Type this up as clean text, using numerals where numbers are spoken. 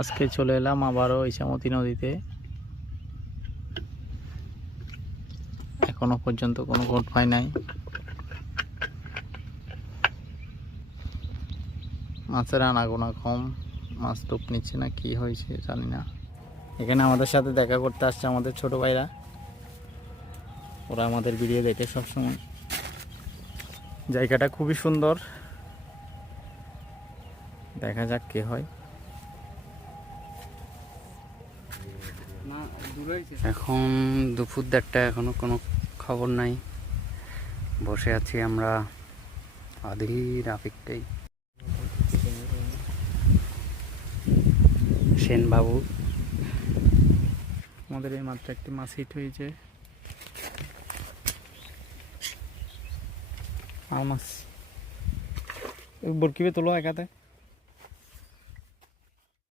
আজকে চলে এলাম আবারও ইছামতি নদীতে। এখনো পর্যন্ত কোনো বোট পাই নাই। মাছের আনাগোনা কম, মাছ টোপ নিচ্ছে না কি হয়েছে জানি না। এখানে আমাদের সাথে দেখা করতে আসছে আমাদের ছোট ভাইরা, ওরা আমাদের ভিডিও দেখে সবসময়। জায়গাটা খুবই সুন্দর, দেখা যাক কে হয়। এখন দুপুর 1:30, এখনো কোনো খবর নাই। বসে আছি আমরা আধির অপেক্ষায়। সেন বাবু, আমাদের এই মাত্র একটি মাছ হিট হয়েছে। আর মাছ বরকিবে তোলো একাতে।